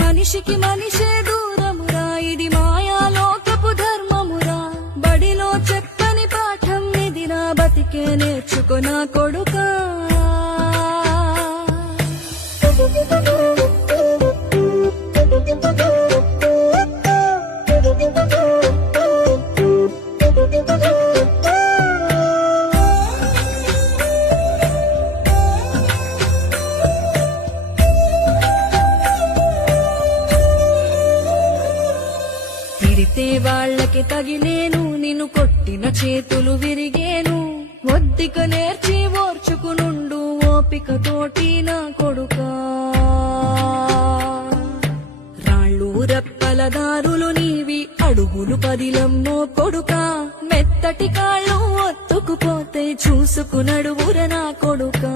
మనిషికి మనిషే దూరమురా, ఇది మాయాలోకపు ధర్మమురా. బడిలో చెప్పని పాఠం ఇదిరా, బతికే నేర్చుకున్న కొడుకా. తిడితే వాళ్ళకి తగిలేను, నిన్ను కొట్టిన చేతులు విరిగేను. ఒద్దిక నేర్చి ఓర్చుకునుండు ఓపికతోటి నా కొడుకా. రాళ్ళు రెప్పల దారులు నీవి, అడుగులు పదిలమ్మో కొడుకా. మెత్తటి కాళ్ళు ఒత్తుకుపోతే చూసుకునడువుర నా కొడుకా.